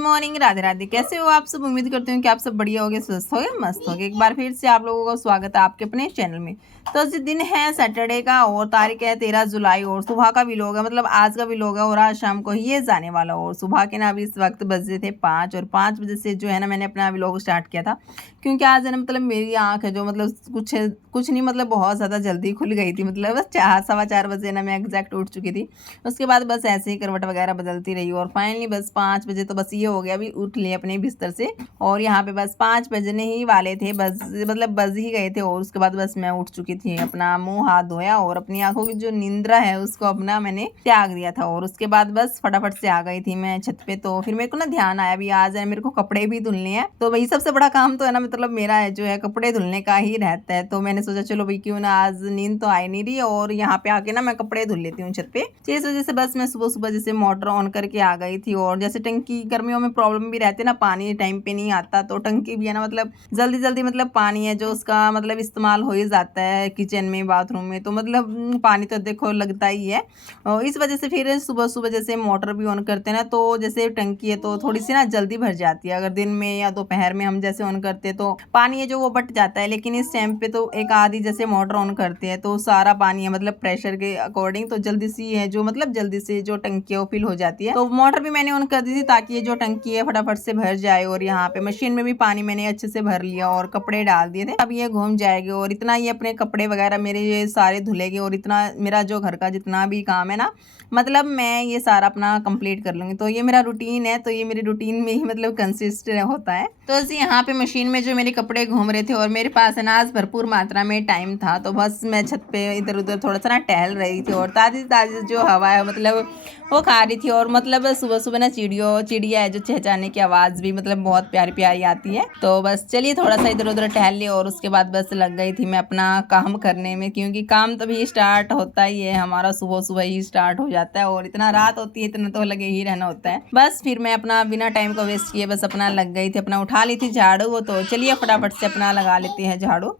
Morning, Radhe Radhe. कैसे हो आप सब? उम्मीद करती हूँ कि आप सब बढ़िया होगे, स्वस्थ होगे, मस्त होगे। एक बार फिर से आप लोगों का स्वागत है आपके अपने चैनल में। तो इस दिन है सैटरडे का और तारीख है 13 जुलाई और सुबह का व्लॉग है, मतलब आज का व्लॉग है और आज शाम को ही ये जाने वाला। और सुबह के ना अभी इस वक्त बजे थे 5 और 5 बजे से जो है ना मैंने अपना व्लॉग स्टार्ट किया था, क्योंकि आज है ना मतलब मेरी आँख है जो मतलब कुछ नहीं, मतलब बहुत ज़्यादा जल्दी खुल गई थी। मतलब बस 4 सवा 4 बजे ना मैं एग्जैक्ट उठ चुकी थी। उसके बाद बस ऐसे ही करवट वगैरह बदलती रही और फाइनली बस 5 बजे तो बस ये हो गया, अभी उठ लिए अपने बिस्तर से। और यहाँ पे बस 5 बजने ही वाले थे, बस मतलब बज ही गए थे। और उसके बाद बस मैं उठ चुकी थी, अपना मुंह हाथ धोया और अपनी आंखों की जो निंद्रा है उसको अपना मैंने त्याग दिया था। और उसके बाद बस फटाफट से आ गई थी मैं छत पे। तो फिर मेरे को ना ध्यान आया, अभी आज है मेरे को कपड़े भी धुलने हैं। तो भाई सबसे बड़ा काम तो है ना मतलब मेरा है जो है कपड़े धुलने का ही रहता है। तो मैंने सोचा चलो भाई क्यों ना, आज नींद तो आई नहीं रही और यहाँ पे आके ना मैं कपड़े धुल लेती हूँ छत पे। तो इस वजह से बस मैं सुबह सुबह जैसे मोटर ऑन करके आ गई थी। और जैसे टंकी गर्मियों में प्रॉब्लम भी रहती है ना, पानी टाइम पे नहीं आता, तो टंकी भी है ना मतलब जल्दी जल्दी मतलब पानी है जो उसका मतलब इस्तेमाल हो ही जाता है किचन में, बाथरूम में। तो मतलब पानी तो देखो लगता ही है। और इस वजह से फिर सुबह सुबह जैसे मोटर भी ऑन करते हैं ना, तो जैसे टंकी है तो थोड़ी सी ना जल्दी भर जाती है। अगर दिन में या दोपहर में हम जैसे ऑन करते हैं तो पानी है जो वो बट जाता है, लेकिन इस टाइम पे तो एक आधी जैसे मोटर ऑन करते हैं तो सारा पानी है मतलब प्रेशर के अकॉर्डिंग तो जल्दी सी है जो मतलब जल्दी से जो टंकी है वो फिल हो जाती है। तो मोटर भी मैंने ऑन कर दी थी ताकि ये जो टंकी है फटाफट से भर जाए। और यहाँ पे मशीन में भी पानी मैंने अच्छे से भर लिया और कपड़े डाल दिए थे, अब ये घूम जाएगी। और इतना ये अपने कपड़े वगैरह मेरे ये सारे धुलेंगे और इतना मेरा जो घर का जितना भी काम है ना मतलब मैं ये सारा अपना कंप्लीट कर लूँगी। तो ये मेरा रूटीन है, तो ये मेरी रूटीन में ही मतलब कंसिस्ट होता है। तो ऐसे यहाँ पे मशीन में जो मेरे कपड़े घूम रहे थे और मेरे पास है ना आज भरपूर मात्रा में टाइम था, तो बस मैं छत पे इधर उधर थोड़ा सा ना टहल रही थी और ताज़ी ताज़ी जो हवा है मतलब वो खा रही थी। और मतलब सुबह सुबह ना चिड़िया है जो चहचहाने की आवाज़ भी मतलब बहुत प्यारी प्यारी आती है। तो बस चलिए थोड़ा सा इधर उधर टहल लिया और उसके बाद बस लग गई थी मैं अपना काम करने में, क्योंकि काम तभी स्टार्ट होता ही है हमारा, सुबह सुबह ही स्टार्ट हो जाता है। और इतना रात होती है इतना तो लगे ही रहना होता है। बस फिर मैं अपना बिना टाइम को वेस्ट किए बस अपना लग गई थी, अपना उठा ली थी झाड़ू वो। तो चलिए फटाफट से अपना लगा लेते हैं झाड़ू।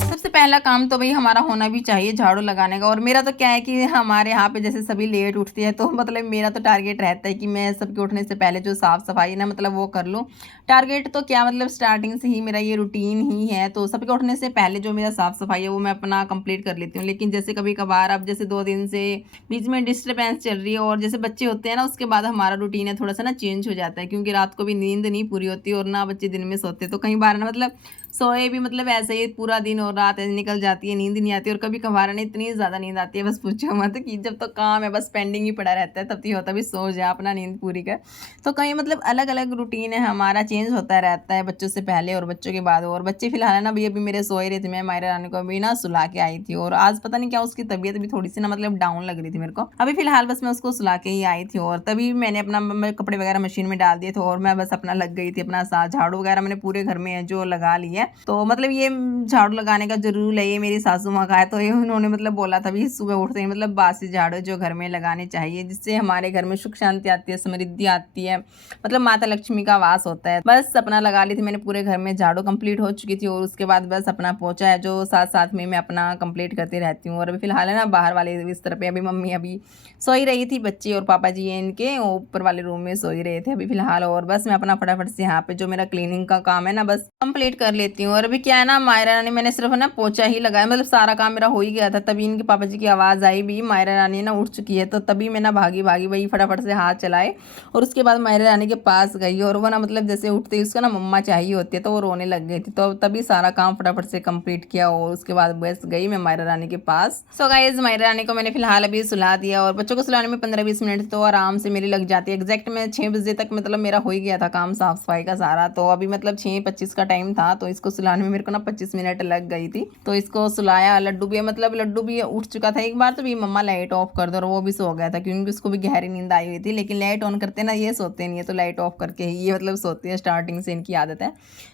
सबसे पहला काम तो भाई हमारा होना भी चाहिए झाड़ू लगाने का। और मेरा तो क्या है कि हमारे यहाँ पे जैसे सभी लेट उठते हैं तो मतलब मेरा तो टारगेट रहता है कि मैं सबके उठने से पहले जो साफ़ सफाई है ना मतलब वो कर लूँ। टारगेट तो क्या मतलब स्टार्टिंग से ही मेरा ये रूटीन ही है। तो सबके उठने से पहले जो मेरा साफ़ सफाई है वो मैं अपना कंप्लीट कर लेती हूँ। लेकिन जैसे कभी कभार अब जैसे 2 दिन से बीच में डिस्टर्बेंस चल रही है और जैसे बच्चे होते हैं ना उसके बाद हमारा रूटीन है थोड़ा सा ना चेंज हो जाता है, क्योंकि रात को भी नींद नहीं पूरी होती और ना बच्चे दिन में सोते। तो कई बार ना मतलब सोए भी मतलब ऐसे ही पूरा दिन और रात ऐसे निकल जाती है, नींद नहीं आती। और कभी कभार ना इतनी ज़्यादा नींद आती है बस पूछो मत, कि जब तो काम है बस पेंडिंग ही पड़ा रहता है तब तो होता भी सो जा अपना नींद पूरी कर। तो कहीं मतलब अलग अलग रूटीन है हमारा, चेंज होता रहता है बच्चों से पहले और बच्चों के बाद। और बच्चे फिलहाल है ना भैया अभी मेरे सोए रहे थे, मैं मायरा रानी को अभी ना सुला के आई थी। और आज पता नहीं क्या उसकी तबीयत भी थोड़ी सी ना मतलब डाउन लग रही थी मेरे को। अभी फिलहाल बस मैं उसको सुला के ही आई थी और तभी मैंने अपना कपड़े वगैरह मशीन में डाल दिए थे और मैं बस अपना लग गई थी अपना झाड़ू वगैरह मैंने पूरे घर में जो लगा ली है। तो मतलब ये झाड़ू लगाने का जरूर है, ये मेरी सासू माँ का है। तो ये उन्होंने मतलब बोला था भी सुबह उठते ही मतलब बासी झाड़ू जो घर में लगाने चाहिए, जिससे हमारे घर में सुख शांति आती है, समृद्धि आती है, मतलब माता लक्ष्मी का वास होता है। बस अपना लगा ली थी मैंने पूरे घर में, झाड़ू कंप्लीट हो चुकी थी। और उसके बाद बस अपना पोछा है जो साथ साथ में मैं अपना कंप्लीट करती रहती हूँ। और अभी फिलहाल है ना बाहर वाले बिस्तर पे अभी मम्मी अभी सोई रही थी, बच्ची और पापा जी इनके ऊपर वाले रूम में सोई रहे थे अभी फिलहाल। और बस मैं अपना फटाफट से यहाँ पे जो मेरा क्लीनिंग का काम है ना बस कंप्लीट कर लेती हूँ। और अभी क्या है ना मायरा रानी मैंने सिर्फ ना पोछा ही लगाया, मतलब सारा काम मेरा हो ही गया था। तभी इनके पापा जी की आवाज़ आई भी मायरा रानी ना उठ चुकी है, तो तभी मैं ना भागी भागी वही फटाफट से हाथ चलाए और उसके बाद मायरा रानी के पास गई। और वो ना मतलब जैसे उठते ही उसको ना मम्मा चाहिए होती है तो वो रोने लग गई थी। तो तभी सारा काम फटाफट से कंप्लीट किया और उसके बाद बस गई मैं मायरा रानी के पास। सो गाइस मायरा रानी को मैंने फिलहाल अभी सुला दिया और बच्चों को सुलाने में 15-20 मिनट तो आराम से मेरी लग जाती है। एग्जैक्ट मैं 6 बजे तक मतलब मेरा हो ही गया था काम साफ सफाई का सारा। तो अभी मतलब 6:25 का टाइम था, तो इसको सुलाने में मेरे को ना 25 मिनट लग गई थी। तो इसको सुलाया, लड्डू भी मतलब लड्डू भी उठ चुका था एक बार, तो भी मम्मा लाइट ऑफ कर दो, और वो भी सो गया था क्योंकि उसको भी गहरी नींद आई हुई थी। लेकिन लाइट ऑन करते ना ये सोते नहीं है, तो लाइट ऑफ करके ही ये मतलब सोते हैं, स्टार्टिंग से इनकी आदत है।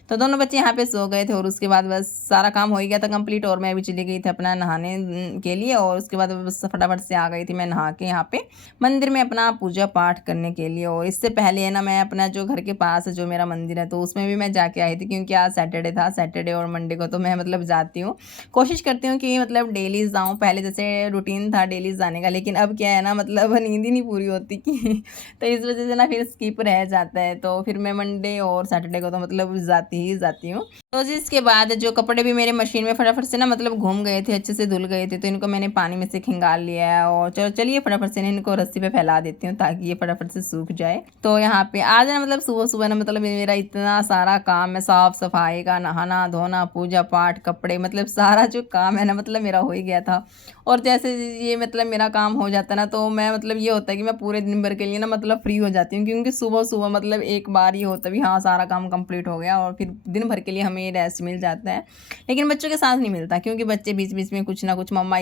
तो दोनों बच्चे यहाँ पे सो गए थे और उसके बाद बस सारा काम हो ही गया था कंप्लीट। और मैं भी चली गई थी अपना नहाने के लिए और उसके बाद बस फटाफट से आ गई थी मैं नहा के यहाँ पे मंदिर में अपना पूजा पाठ करने के लिए। और इससे पहले है ना मैं अपना जो घर के पास जो मेरा मंदिर है तो उसमें भी मैं जाके आई थी, क्योंकि आज सैटरडे संडे था, सैटरडे और मंडे को तो मैं मतलब जाती हूँ। कोशिश करती हूँ कि मतलब डेली जाऊँ, पहले जैसे रूटीन था डेली जाने का, लेकिन अब क्या है ना मतलब नींद ही नहीं पूरी होती कि तो इस वजह से ना फिर स्किप रह जाता है। तो फिर मैं मंडे और सैटरडे को तो मतलब जाती ही जाती हूँ। तो जी इसके बाद जो कपड़े भी मेरे मशीन में फटाफट से ना मतलब घूम गए थे, अच्छे से धुल गए थे, तो इनको मैंने पानी में से खंगाल लिया है और चलिए फटाफट से इनको रस्सी पे फैला देती हूँ ताकि ये फटाफट से सूख जाए। तो यहाँ पे आज ना मतलब सुबह सुबह ना मतलब मेरा इतना सारा काम है, साफ सफाई का, नहाना धोना, पूजा पाठ, कपड़े, मतलब सारा जो काम है ना मतलब मेरा हो ही गया था। और जैसे ये मतलब मेरा काम हो जाता है ना तो मैं मतलब ये होता है कि मैं पूरे दिन भर के लिए ना मतलब फ्री हो जाती हूँ, क्योंकि सुबह सुबह मतलब एक बार ये होता है भी हाँ सारा काम कंप्लीट हो गया और फिर दिन भर के लिए हमें रेस्ट मिल जाता है। लेकिन बच्चों के साथ नहीं मिलता, क्योंकि बच्चे बीच बीच में कुछ ना कुछ मम्मा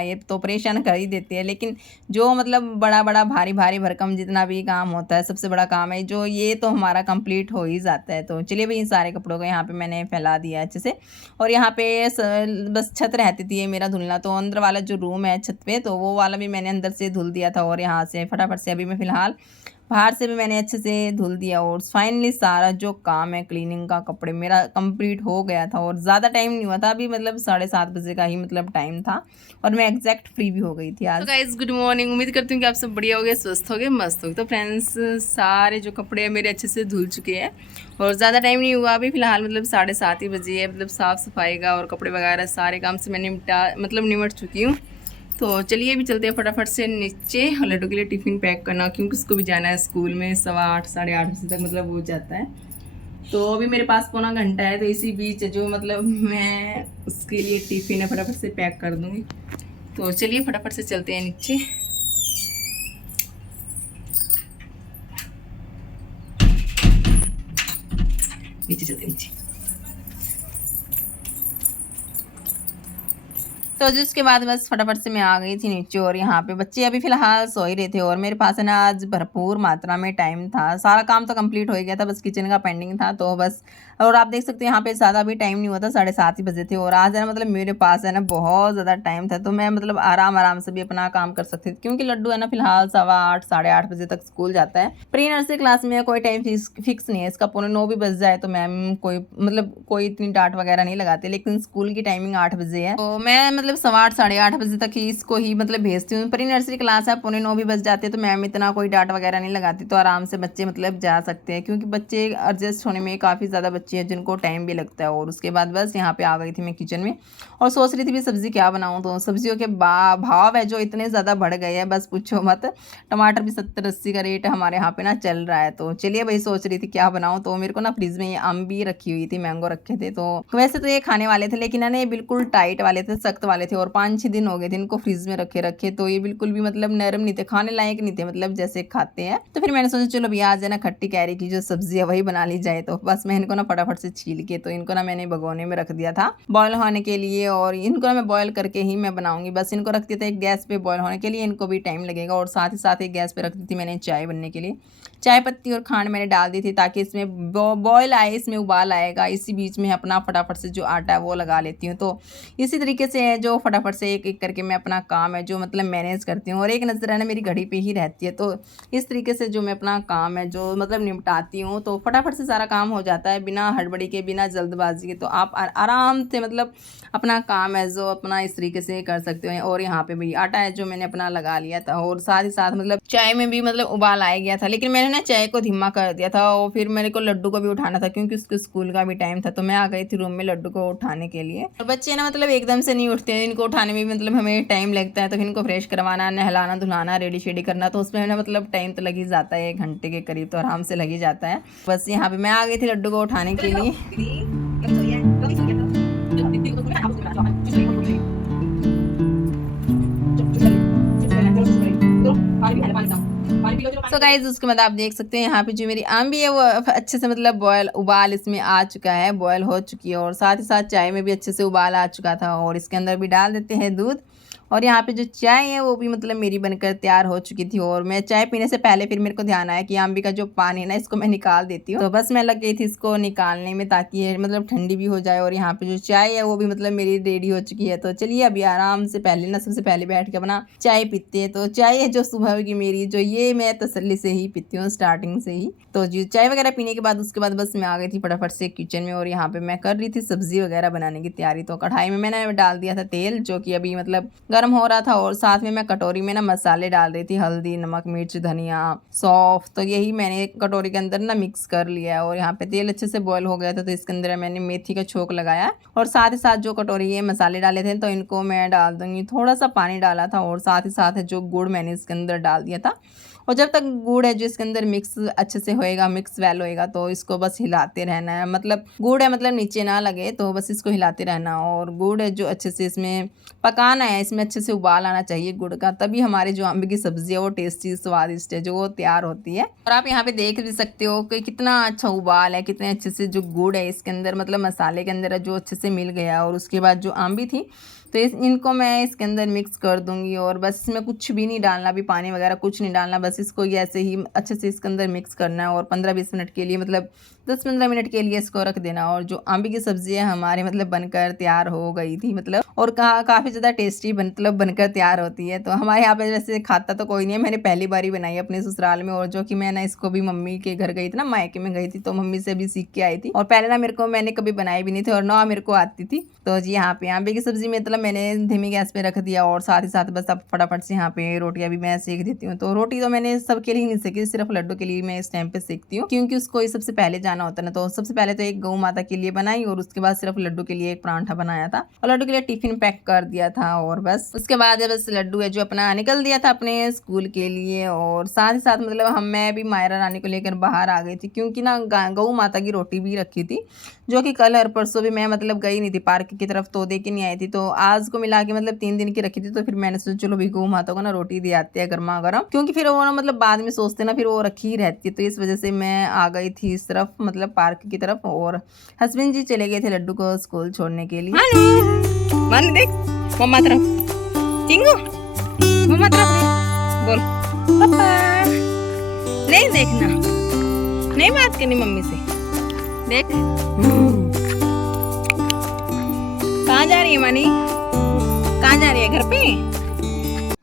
ये तो परेशान कर ही देते हैं। लेकिन जो मतलब बड़ा बड़ा भारी भारी भरकम जितना भी काम होता है, सबसे बड़ा काम है जो, ये तो हमारा कंप्लीट हो ही जाता है। तो चलिए भाई इन सारे कपड़ों को यहाँ पे मैंने फैला दिया अच्छे से। और यहाँ पे बस छत रहती थी ये मेरा धुलना, तो अंदर वाला जो रूम है छत पे, तो वो वाला भी मैंने अंदर से धुल दिया था। और यहाँ से फटाफट से अभी मैं फ़िलहाल बाहर से भी मैंने अच्छे से धुल दिया। और फाइनली सारा जो काम है क्लीनिंग का, कपड़े, मेरा कंप्लीट हो गया था और ज़्यादा टाइम नहीं हुआ था, अभी मतलब 7:30 बजे का ही मतलब टाइम था और मैं एग्जैक्ट फ्री भी हो गई थी आज। तो गाइस गुड मॉर्निंग, उम्मीद करती हूँ कि आप सब बढ़िया हो गए, स्वस्थ हो गए, मस्त हो गए। तो फ्रेंड्स सारे जो कपड़े हैं मेरे अच्छे से धुल चुके हैं और ज़्यादा टाइम नहीं हुआ अभी फ़िलहाल, मतलब 7:30 ही बजे है। मतलब साफ़ सफाई का और कपड़े वगैरह सारे काम से मैं निमट चुकी हूँ। तो चलिए अभी चलते हैं फटाफट से नीचे, लड्डू के लिए टिफ़िन पैक करना, क्योंकि उसको भी जाना है स्कूल में 8:15 8:30 बजे तक मतलब हो जाता है। तो अभी मेरे पास पौना घंटा है, तो इसी बीच जो मतलब मैं उसके लिए टिफ़िन है फटाफट से पैक कर दूँगी। तो चलिए फटाफट से चलते हैं नीचे। नीचे चलते हैं नीचे। तो जी उसके बाद बस फटाफट से मैं आ गई थी नीचे और यहाँ पे बच्चे अभी फ़िलहाल सो ही रहे थे और मेरे पास है ना आज भरपूर मात्रा में टाइम था। सारा काम तो कंप्लीट हो ही गया था, बस किचन का पेंडिंग था। तो बस, और आप देख सकते हैं यहाँ पे ज़्यादा भी टाइम नहीं हुआ था, 7:30 ही बजे थे। और आज है ना मतलब मेरे पास है ना बहुत ज़्यादा टाइम था, तो मैं मतलब आराम से भी अपना काम कर सकती थी, क्योंकि लड्डू है ना फ़िलहाल 8:15 8:30 बजे तक स्कूल जाता है। प्री नर्सरी क्लास में कोई टाइम फिक्स नहीं है इसका, 8:45 भी बज जाए तो मैम कोई इतनी डांट वगैरह नहीं लगाती, लेकिन स्कूल की टाइमिंग 8 बजे है। तो मैं मतलब 8:15 8:30 बजे तक ही इसको ही मतलब भेजती हूँ। प्री नर्सरी क्लास है, 8:45 भी बज जाते हैं तो मैम इतना कोई डांट वगैरह नहीं लगाती, तो आराम से बच्चे मतलब जा सकते हैं, क्योंकि बच्चे एडजस्ट होने में काफ़ी ज़्यादा बच्चे हैं जिनको टाइम भी लगता है। और उसके बाद बस यहाँ पे आ गई थी मैं किचन में और सोच रही थी भी सब्ज़ी क्या बनाऊँ। तो सब्जियों के भाव है जो इतने ज़्यादा बढ़ गए हैं, बस पूछो मत। टमाटर भी 70-80 का रेट हमारे यहाँ पे ना चल रहा है। तो चलिए भाई सोच रही थी क्या बनाऊँ। तो मेरे को ना फ्रिज में ये आम भी रखी हुई थी, मैंगो रखे थे, तो वैसे तो ये खाने वाले थे, लेकिन ना ये बिल्कुल टाइट वाले थे, सख्त वाले थे और 5-6 दिन हो गए थे इनको फ्रिज में रखे रखे। तो ये बिल्कुल भी मतलब नरम नहीं थे, खाने लायक नहीं थे, मतलब जैसे खाते हैं। तो फिर मैंने सोचा चलो भैया आज है ना खट्टी कैरी की जो सब्जी है वही बना ली जाए। तो बस मैं इनको ना फटाफट से छील के तो इनको ना मैंने भगोने में रख दिया था बॉयल होने के लिए, और इनको ना मैं बॉयल करके ही मैं बनाऊंगी। बस इनको रख दिया था एक गैस पे बॉयल होने के लिए, इनको भी टाइम लगेगा। और साथ ही साथ एक गैस पे रख दी थी मैंने चाय बनने के लिए, चाय पत्ती और खांड मैंने डाल दी थी ताकि इसमें बॉयल आए, इसमें उबाल आएगा। इसी बीच में अपना फटाफट से जो आटा है वो लगा लेती हूँ। तो इसी तरीके से है जो फटाफट से एक एक करके मैं अपना काम है जो मतलब मैनेज करती हूँ। और एक नज़र है ना मेरी घड़ी पे ही रहती है, तो इस तरीके से जो मैं अपना काम है जो मतलब निपटाती हूँ, तो फटाफट से सारा काम हो जाता है बिना हड़बड़ी के, बिना जल्दबाजी के। तो आप आराम से मतलब अपना काम है जो अपना इस तरीके से कर सकते हो। और यहाँ पे भी आटा है जो मैंने अपना लगा लिया था, और साथ ही साथ मतलब चाय में भी मतलब उबाल आ गया था, लेकिन मैंने ना चाय को धीमा कर दिया था। और फिर मेरे को लड्डू को भी उठाना था क्योंकि उसके स्कूल का भी टाइम था, तो मैं आ गई थी रूम में लड्डू को उठाने के लिए। और बच्चे ना मतलब एकदम से नहीं उठते हैं, इनको उठाने में भी मतलब हमें टाइम लगता है। तो फिर इनको फ्रेश करवाना, नहलाना धुलाना, रेडी शेडी करना, तो उसमें ना मतलब टाइम तो लग ही जाता है, 1 घंटे के करीब तो आराम से लग ही जाता है। बस यहाँ पे मैं आ गई थी लड्डू को उठाने के लिए। सो गाइज उसके बाद आप देख सकते हैं यहाँ पे जो मेरी आम भी है वो अच्छे से मतलब उबाल इसमें आ चुका है, बॉयल हो चुकी है। और साथ ही साथ चाय में भी अच्छे से उबाल आ चुका था। और इसके अंदर भी डाल देते हैं दूध। और यहाँ पे जो चाय है वो भी मतलब मेरी बनकर तैयार हो चुकी थी। और मैं चाय पीने से पहले फिर मेरे को ध्यान आया कि आंबी का जो पानी है ना इसको मैं निकाल देती हूँ। तो बस मैं लग गई थी इसको निकालने में ताकि ये मतलब ठंडी भी हो जाए। और यहाँ पे जो चाय है वो भी मतलब मेरी रेडी हो चुकी है। तो चलिए अभी आराम से पहले ना सबसे पहले बैठ के अपना चाय पीते हैं। तो चाय है जो सुबह की मेरी जो ये मैं तसल्ली पहले से ही पीती हूँ, स्टार्टिंग से ही। तो जी चाय वगैरह पीने के बाद उसके बाद बस मैं आ गई थी फटाफट से किचन में, और यहाँ पे मैं कर रही थी सब्जी वगैरह बनाने की तैयारी। तो कढ़ाई में मैंने डाल दिया था तेल, जो कि अभी मतलब गर्म हो रहा था, और साथ में मैं कटोरी में ना मसाले डाल रही थी, हल्दी, नमक, मिर्च, धनिया, सौंफ। तो यही मैंने कटोरी के अंदर ना मिक्स कर लिया है, और यहाँ पे तेल अच्छे से बॉयल हो गया था, तो इसके अंदर मैंने मेथी का छोंक लगाया, और साथ ही साथ जो कटोरी ये मसाले डाले थे तो इनको मैं डाल दूंगी। थोड़ा सा पानी डाला था, और साथ ही साथ जो गुड़ मैंने इसके अंदर डाल दिया था। और जब तक गुड़ है जो इसके अंदर मिक्स अच्छे से होएगा, मिक्स वेल होएगा, तो इसको बस हिलाते रहना है। मतलब गुड़ है मतलब नीचे ना लगे, तो बस इसको हिलाते रहना। और गुड़ है जो अच्छे से इसमें पकाना है, इसमें अच्छे से उबाल आना चाहिए गुड़ का, तभी हमारी जो अम्बी की सब्जी है वो टेस्टी स्वादिष्ट है जो वो तैयार होती है। और आप यहाँ पे देख भी सकते हो कि कितना अच्छा उबाल है, कितने अच्छे से जो गुड़ है इसके अंदर मतलब मसाले के अंदर है जो अच्छे से मिल गया। और उसके बाद जो अम्बी थी तो इनको मैं इसके अंदर मिक्स कर दूंगी, और बस इसमें कुछ भी नहीं डालना, भी पानी वगैरह कुछ नहीं डालना, बस इसको ऐसे ही अच्छे से इसके अंदर मिक्स करना है। और 15-20 मिनट के लिए मतलब 10-15 मिनट के लिए इसको रख देना। और जो अम्बी की सब्जी है हमारे मतलब बनकर तैयार हो गई थी मतलब, और काफ़ी ज़्यादा टेस्टी मतलब बनकर तैयार होती है। तो हमारे यहाँ पे वैसे खाता तो कोई नहीं है, मैंने पहली बार ही बनाई अपने ससुराल में, और जो कि मैं ना इसको भी मम्मी के घर गई थी ना, मायके में गई थी, तो मम्मी से भी सीख के आई थी। और पहले ना मैंने कभी बनाई भी नहीं थी, और ना मेरे को आती थी। तो जी यहाँ पे अम्बी की सब्जी मतलब मैंने धीमी गैस पे रख दिया, और साथ ही साथ बस अब फटाफट से यहाँ पे रोटियां भी मैं सेक देती हूँ। तो रोटी तो मैंने सबके लिए नहीं सेकी, सिर्फ लड्डू के लिए मैं इस टाइम पे सेकती हूँ, क्योंकि उसको ही सबसे पहले जाना होता है ना। तो सबसे पहले तो एक गौ माता के लिए बनाई, और उसके बाद सिर्फ लड्डू के लिए एक परांठा बनाया था, और लड्डू के लिए टिफिन पैक कर दिया था। और बस उसके बाद बस लड्डू है जो अपना निकल दिया था अपने स्कूल के लिए। और साथ ही साथ मतलब मैं भी मायरा रानी को लेकर बाहर आ गई थी, क्योंकि ना गौ माता की रोटी भी रखी थी, जो कि कल और परसों भी मैं मतलब गई नहीं थी पार्क की तरफ, तो दे के नहीं आई थी। तो आज को मिला के मतलब 3 दिन की रखी थी, तो फिर मैंने सोचा चलो भी गौ माता को ना रोटी दे आते हैं गर्मा गर्म, क्योंकि फिर वो ना मतलब बाद में सोचते ना फिर वो रखी ही रहती है। तो इस वजह से मैं आ गई थी इस तरफ मतलब पार्क की तरफ, और हस्बैंड जी चले गए थे लड्डू को स्कूल छोड़ने के लिए। मान देख मम्मा तरफ, चिंगू मम्मा तरफ बोल पापा, नहीं देखना, नहीं बात करनी मम्मी से, देख कहाँ जा रही है मानी, कहाँ जा रही है, घर पे।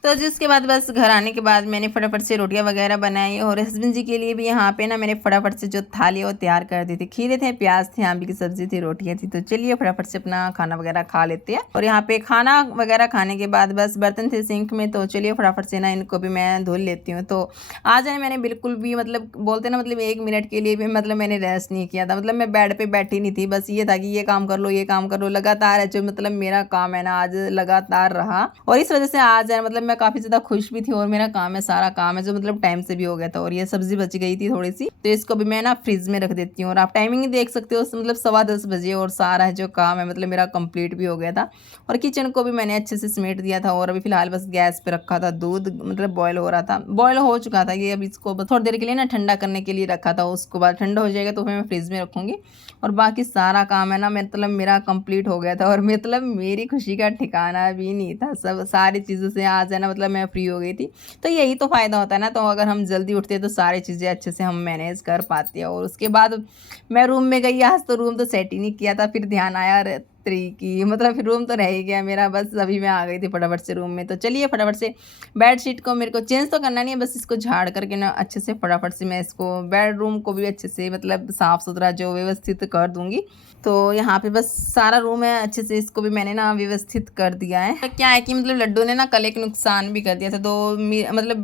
तो जिसके बाद बस घर आने के बाद मैंने फटाफट से रोटियां वगैरह बनाई, और हस्बैंड जी के लिए भी यहाँ पे ना मैंने फटाफट से जो थाली वो तैयार कर दी थी। खीरे थे, प्याज थे, आंबी की सब्जी थी, रोटियां थी। तो चलिए फटाफट से अपना खाना वगैरह खा लेते हैं। और यहाँ पे खाना वगैरह खाने के बाद बस बर्तन थे सिंक में, तो चलिए फटाफट से ना इनको भी मैं धुल लेती हूँ। तो आज है मैंने बिल्कुल भी मतलब बोलते ना मतलब 1 मिनट के लिए भी मतलब मैंने रेस्ट नहीं किया था। मतलब मैं बेड पे बैठी नहीं थी, बस ये था कि ये काम कर लो, ये काम कर लो, लगातार है जो मतलब मेरा काम है ना आज लगातार रहा। और इस वजह से आज है मतलब मैं काफ़ी ज़्यादा खुश भी थी, और मेरा काम है सारा काम है जो मतलब टाइम से भी हो गया था। और ये सब्जी बच गई थी थोड़ी सी, तो इसको भी मैं ना फ्रिज में रख देती हूँ। और आप टाइमिंग देख सकते हो मतलब 10:15 बजे, और सारा जो काम है मतलब मेरा कंप्लीट भी हो गया था। और किचन को भी मैंने अच्छे से समेट दिया था। और अभी फिलहाल बस गैस पे रखा था, दूध मतलब बॉयल हो रहा था, बॉयल हो चुका था ये। अभी इसको थोड़ी देर के लिए ना ठंडा करने के लिए रखा था, उसके बाद ठंडा हो जाएगा तो फिर मैं फ्रिज में रखूँगी। और बाकी सारा काम है ना मतलब मेरा कंप्लीट हो गया था, और मतलब मेरी खुशी का ठिकाना भी नहीं था। सब सारी चीज़ों से आज है ना मतलब मैं फ्री हो गई थी। तो यही तो फ़ायदा होता है ना, तो अगर हम जल्दी उठते हैं तो सारी चीज़ें अच्छे से हम मैनेज कर पाते हैं। और उसके बाद मैं रूम में गई, आज तो रूम तो सेट ही नहीं किया था, फिर ध्यान आया की मतलब फिर रूम तो रह ही गया मेरा। बस अभी मैं आ गई थी फटाफट से रूम में। तो चलिए फटाफट से बेडशीट को मेरे को चेंज तो करना नहीं है, बस इसको झाड़ करके ना अच्छे से फटाफट से मैं इसको बेडरूम को भी अच्छे से मतलब साफ़ सुथरा जो व्यवस्थित कर दूंगी। तो यहाँ पे बस सारा रूम है अच्छे से, इसको भी मैंने ना व्यवस्थित कर दिया है। क्या है कि मतलब लड्डू ने ना कल एक नुकसान भी कर दिया था। तो मतलब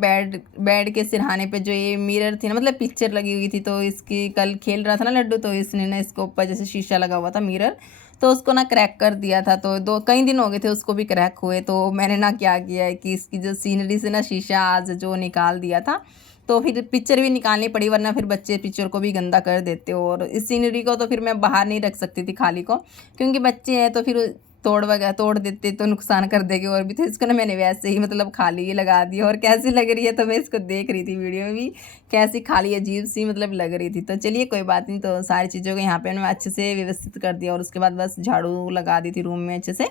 बेड के सिरहाने पे जो ये मिरर थी ना मतलब पिक्चर लगी हुई थी, तो इसकी कल खेल रहा था ना लड्डू, तो इसने ना इसके ऊपर जैसे शीशा लगा हुआ था मिरर, तो उसको ना क्रैक कर दिया था। तो कई दिन हो गए थे उसको भी क्रैक हुए। तो मैंने ना क्या किया है कि इसकी जो सीनरी से ना शीशा आज जो निकाल दिया था, तो फिर पिक्चर भी निकालनी पड़ी, वरना फिर बच्चे पिक्चर को भी गंदा कर देते हो। और इस सीनरी को तो फिर मैं बाहर नहीं रख सकती थी खाली को, क्योंकि बच्चे हैं तो फिर तोड़ देते तो नुकसान कर देंगे और भी। तो इसको ना मैंने वैसे ही मतलब खाली ही लगा दिया। और कैसी लग रही है, तो मैं इसको देख रही थी वीडियो में भी, कैसी खाली अजीब सी मतलब लग रही थी। तो चलिए कोई बात नहीं। तो सारी चीज़ों को यहाँ पे मैं अच्छे से व्यवस्थित कर दिया, और उसके बाद बस झाड़ू लगा दी थी रूम में अच्छे से।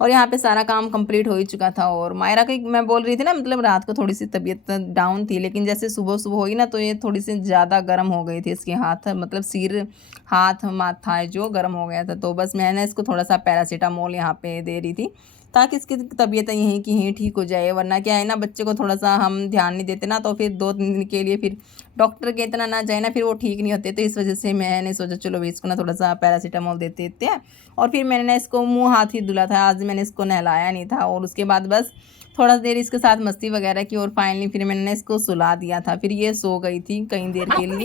और यहाँ पे सारा काम कंप्लीट हो ही चुका था। और मायरा की मैं बोल रही थी ना मतलब रात को थोड़ी सी तबीयत डाउन थी, लेकिन जैसे सुबह सुबह हुई ना तो ये थोड़ी सी ज़्यादा गर्म हो गई थी, इसके हाथ मतलब सिर हाथ माथा जो गर्म हो गया था। तो बस मैंने इसको थोड़ा सा पैरासीटामोल पैरासीटामोल यहाँ पे दे रही थी, ताकि इसकी तबीयत यहीं की यहीं ठीक हो जाए। वरना क्या है ना, बच्चे को थोड़ा-सा हम ध्यान नहीं देते ना, तो फिर 2-3 दिन के लिए फिर डॉक्टर के इतना ना जाए ना, फिर वो ठीक नहीं होते। तो इस वज़ह से मैंने सोचा चलो भई इसको ना थोड़ा-सा पैरासिटामोल दे देते हैं। और फिर मैंने ना इसको मुँह हाथ ही धुला था, आज मैंने इसको नहलाया नहीं था। और उसके बाद बस थोड़ा देर इसके साथ मस्ती वगैरह की, और फाइनली फिर मैंने ना इसको सुला दिया था। फिर ये सो गई थी कई देर के लिए।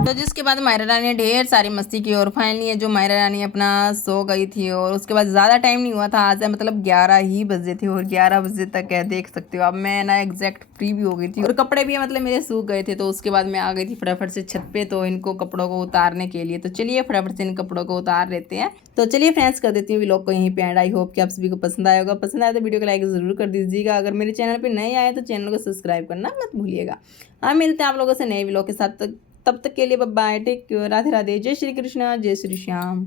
तो जिसके बाद मायरा रानी ने ढेर सारी मस्ती की, और फाइनली ये जो मायरा रानी अपना सो गई थी। और उसके बाद ज़्यादा टाइम नहीं हुआ था, आज मतलब 11 ही बजे थे, और 11 बजे तक है देख सकते हो। अब मैं ना एग्जैक्ट फ्री भी हो गई थी, और कपड़े भी मतलब मेरे सूख गए थे। तो उसके बाद मैं आ गई थी फटाफट से छत पे, तो इनको कपड़ों को उतारने के लिए। तो चलिए फटाफट से इन कपड़ों को उतार लेते हैं। तो चलिए फ्रेंड्स, कर देती हूँ व्लॉग को यहीं पे एंड। आई होप कि आप सभी को पसंद आया होगा। पसंद आया तो वीडियो को लाइक ज़रूर कर दीजिएगा। अगर मेरे चैनल पर नए आए तो चैनल को सब्सक्राइब करना मत भूलिएगा। हाँ, मिलते हैं आप लोगों से नए व्लॉग के साथ। तब तक के लिए bye bye, take care, Radhe Radhe, जय श्री कृष्णा, जय श्री श्याम।